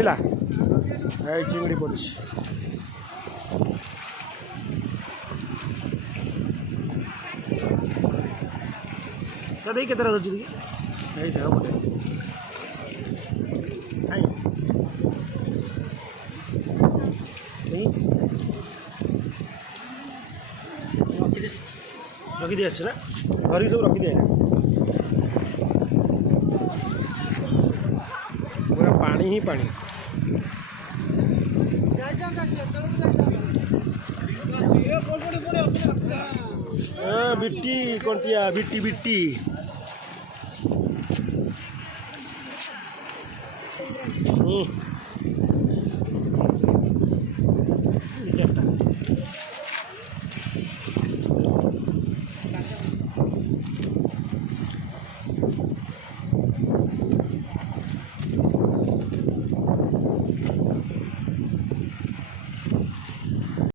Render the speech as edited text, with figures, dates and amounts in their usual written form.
पड़ा चिंगड़ी पड़ी तो केतरा धरती ये देह बोटे रखी आस ना धरिक सब रखी दिए पूरा पानी ही पानी बिट्टी कंटिया बिट्टी बिट्टी